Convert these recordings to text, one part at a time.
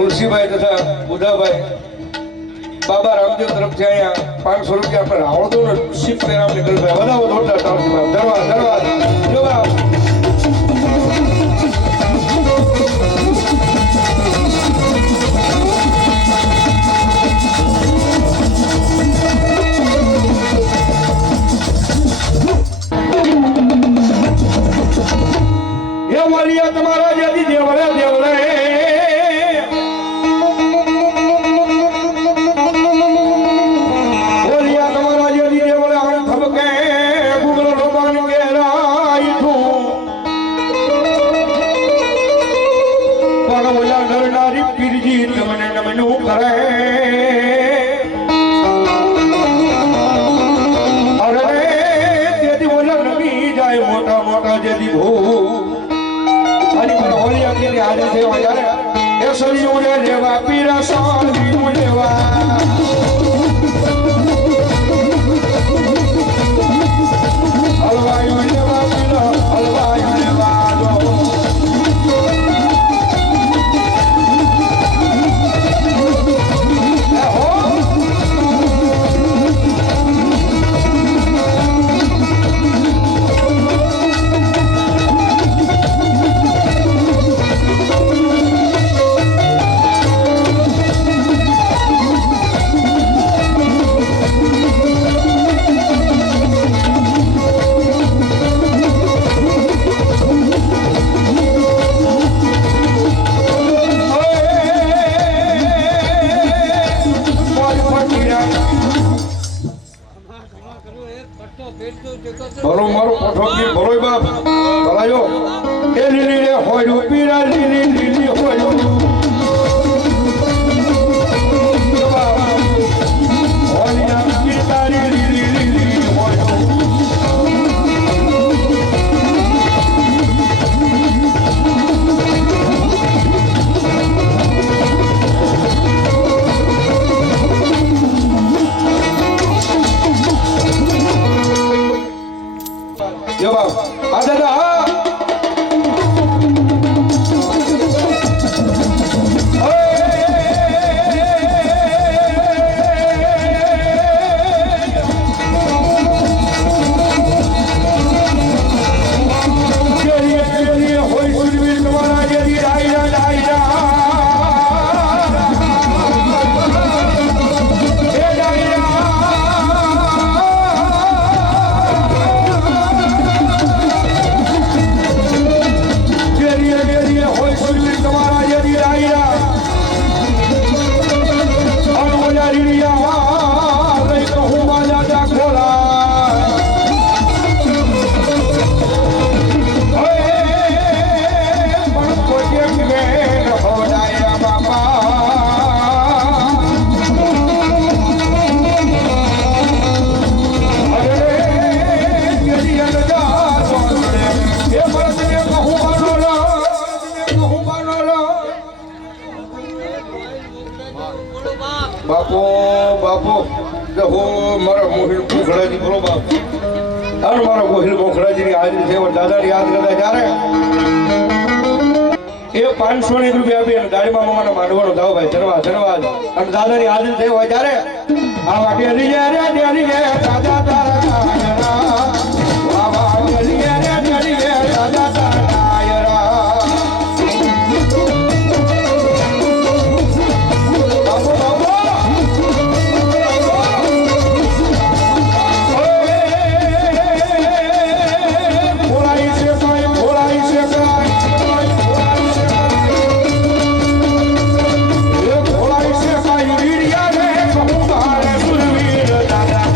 તુલસીભાઈ તથા બુધાભાઈ બાબા રામદેવ તરફથી અહીંયા 500 રૂપિયા આપણે રાવણદો શિવ પરિણામ નીકળભાઈ વધાવો જોરદાર તાળથી દરવાજ દરવાજ જોવા તમારા જેથી દેવળે દેવળે ઓલિયા તમારા જેથી દેવળે આણ થબકે ગુગળો લોબાન કેરાઈ તું પણ ઓલા નરનારી પીરજી તમને નમનું કરે અરે જેથી ઓલા નમી જાય મોટા મોટા જેથી ભૂ આજે દેવા યાર એ સરિયું રે દેવા પીરા સાલિયું દેવા હલવાયું દેવા પીરા હલવાયું દેવા ભલો મારો પઠોકી ભલોય બાપ ભલાયો એ લીલી રે હોય પીરા લીલી લીલી હોય જવાબ આ દાદા બાપો બાપો હું મારા મોહિલ મોખડાજી બોલો બાપ અને મારા મોહિલ મોખડાજીની હાજરી છે દાદાની યાદ કરતા જ્યારે એ 500 રૂપિયા આપી અને દાડીમાં મામાના માંડવાનો દાવ ભાઈ ધન્યવાદ ધન્યવાદ અને દાદાની હાજરી થઈ હોય ત્યારે આ વાગે હરી ગયા દાદા તારા આવા હરી ગયા દાદા તારા ભોળાઈ છે કાઈ વીડિયા રે કહું તારે સુરવીર દાદા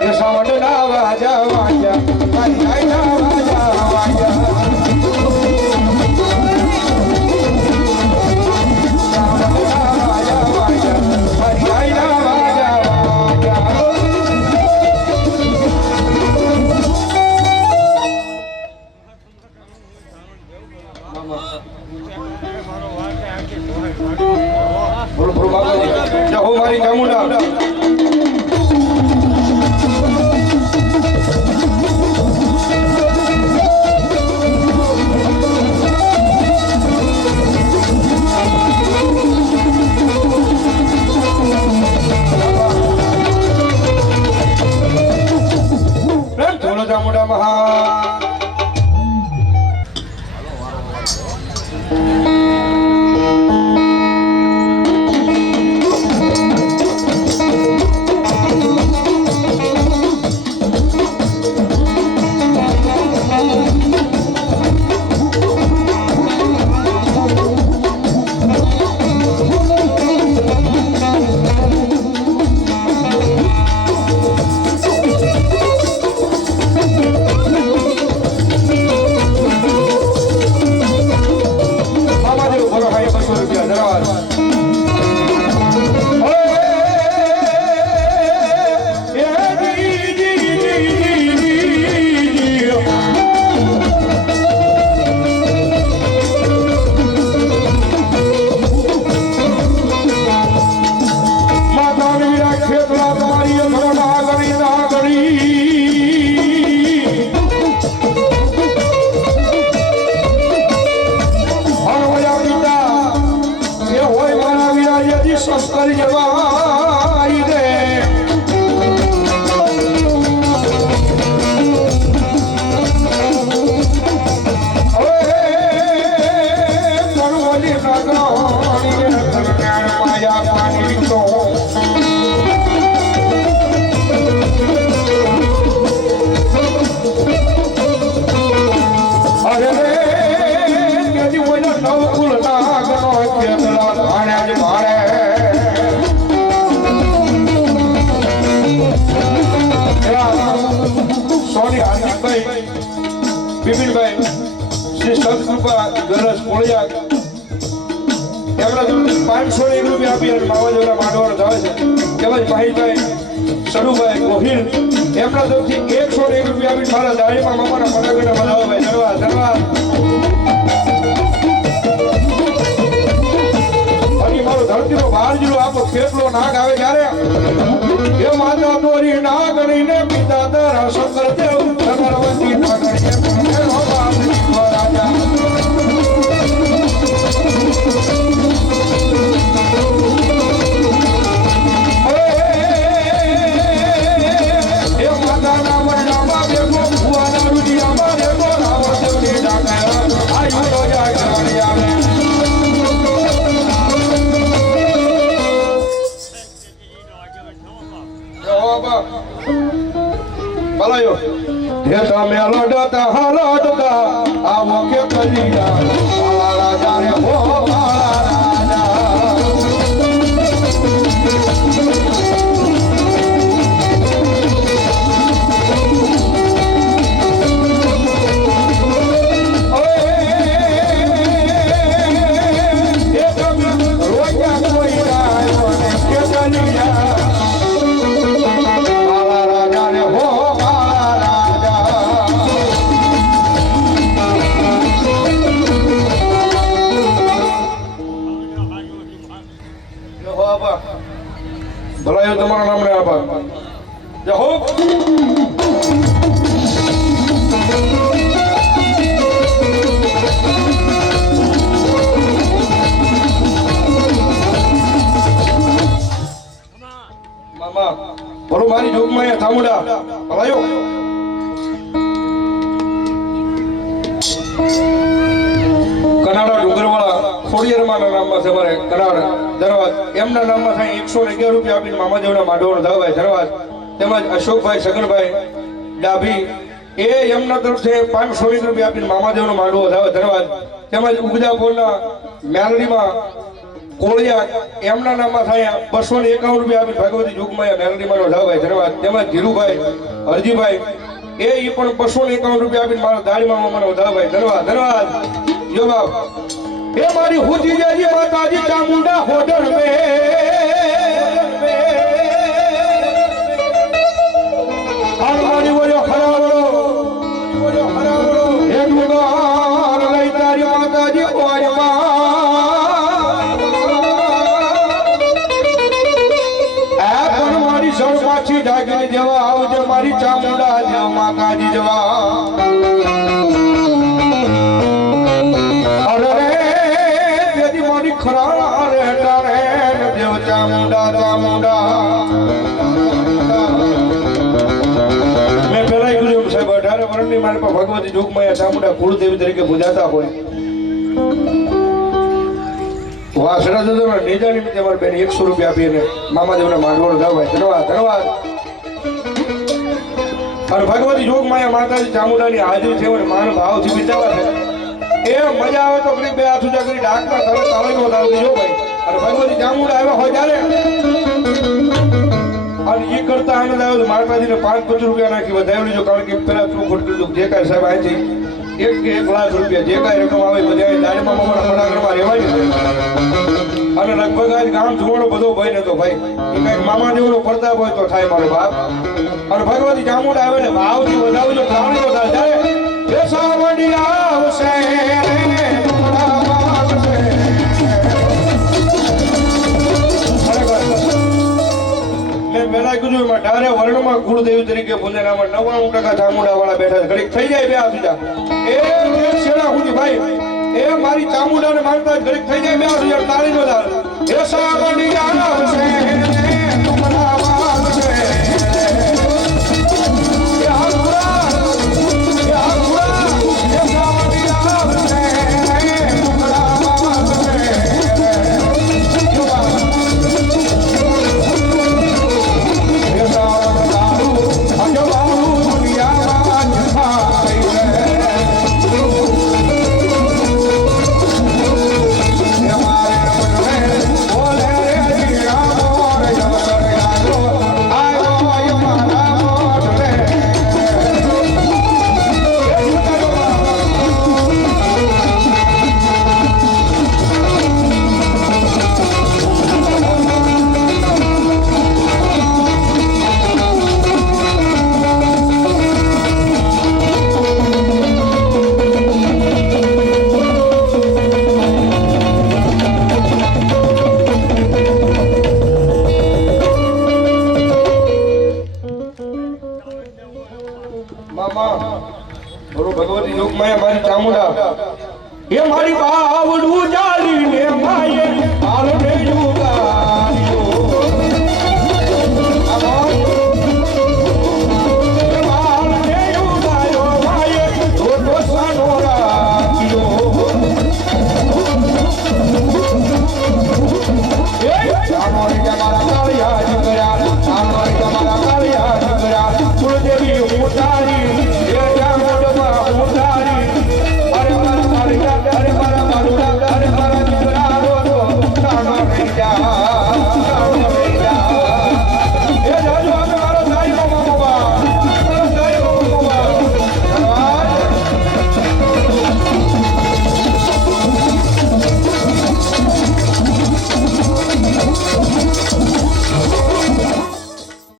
એ સાવડના વાજા વાજા મારી આઈના વાજા વાજા સાવડના વાજા વાજા મારી આઈના વાજા વાજા બોલો બોલો માતાજી જય હો મારી ચામુંડા બોલો ચામુંડા મહા બિપિનભાઈ શ્રી સદકૃપા ગરજ પોળિયા એમના તરફથી 501 રૂપિયા આપી અને માવાજોના માંડવાનો થાય છે તેમજ ભાઈભાઈ સડુભાઈ ગોહિલ એમના તરફથી 101 રૂપિયા આપી મારા દાડીમાં મામાના ફટાકડા બનાવવા ભાઈ ધન્યવાદ ધન્યવાદ અને મારો ધરતીનો બહાર જિલ્લો આપણો ખેતલો નાગ આવે ત્યારે એ માતા તોરી નાગ ને પિતા તારા શંકર દેવ ધર્મવતી નાગર રાજા હે તમે લડતા હલડતા આવો કે કલીરા કાળા રાજા રે હો કાળા રાજા ભલાયો તમારા નામને આભાર જય હો મામા બોલો મારી જોગમાં અહીંયા થામુડા ભલાયો કનાડા ડુંગરવાળા ખોડિયારમાંના નામમાં છે મારે કનાડા ધન્યવાદ એમના નામમાં થાય 111 રૂપિયા આપીને મામાદેવના માંડવાનો ધાવભાઈ ધન્યવાદ તેમજ અશોકભાઈ સગનભાઈ ડાભી એ એમના તરફથી 520 રૂપિયા આપીને મામાદેવનો માંડવો ધાવે ધન્યવાદ તેમજ ઉગજાપુરના મેલડીમાં કોળિયા એમના નામમાં થાય 251 રૂપિયા આપી ભગવતી જોગમાયા મેલડી માનો જાવભાઈ ધન્યવાદ. તેમાં ધીરુભાઈ હરજીભાઈ એ પણ 251 રૂપિયા આપીને મારા દાડીમાં મને વધારભાઈ ધન્યવાદ ધન્યવાદ. જો બાપ એ મારી હુજી જાજી માતાજી ચામુંડા હોડર મે આર મારી બોલ્યો ખરાવડો એ દુગાર લઈ તારી માતાજી ઓયમાં આ પણ મારી સળ પાછી ઢાકીને જવા આવજે મારી ચામુંડા જેવા માતાજી જવા. ખરા રે તારે દેવ ચામુંડા ચામુંડા મેં પેલા કીધું સાહેબ 18 વર્ષની મારી પર ભગવતી જોગમાયા ચામુંડા કુળદેવી તરીકે પૂજાતા હોય વાસણા દાદા નેજા નિમિત્તે મારી બેન 100 રૂપિયા આપીને મામાદેવના માંડવોનો જાવભાઈ ધન્યવાદ ધન્યવાદ. અને ભગવતી જોગમાયા માતાજી ચામુંડાની હાજરી છે અને માન ભાવથી બિચાવા છે એ મજા આવે તો કરી બે હાથ ઉજા કરી ડાકમાં તરત તાળીનો દાવ દેજો ભાઈ. અને ભગવતી ચામુંડા આવ્યા હોય ત્યારે અને એ કરતા આનંદ આવ્યો તો માતાજીને 5-5 રૂપિયા નાખી વધાવી લીધો. કારણ કે પેલા તું ખોટું જે કાંઈ સાહેબ અહીંથી 1 લાખ રૂપિયા જે કાંઈ રકમ આવે બધા દાડીમાં મામાના પડાગરમાં રહેવાય અને લગભગ આજ ગામ જોવાનો બધો ભય નતો ભાઈ. એ કાંઈક મામા જેવનો પ્રતાપ હોય તો થાય મારો બાપ. અને ભગવતી ચામુંડા આવે ને ભાવથી વધાવજો તાળીનો દાવ ત્યારે આવશે પેલા કીધું એમાં ડારે વર્ણમાં કુળદેવી તરીકે પૂજનામાં 99% ચામુંડા વાળા બેઠા છે. ઘડીક થઈ જાય બે હાથ ઉજા એ શેડા સુધી ભાઈ એ મારી ચામુંડાને માનતા ઘડીક થઈ જાય બે હાથ ઉજા તાળીનો દાવ એ સાવડી આવશે ભગવતી જોગમાયા મારી ચામુંડા એ મારી બાવડું જાળીને માયે હાલ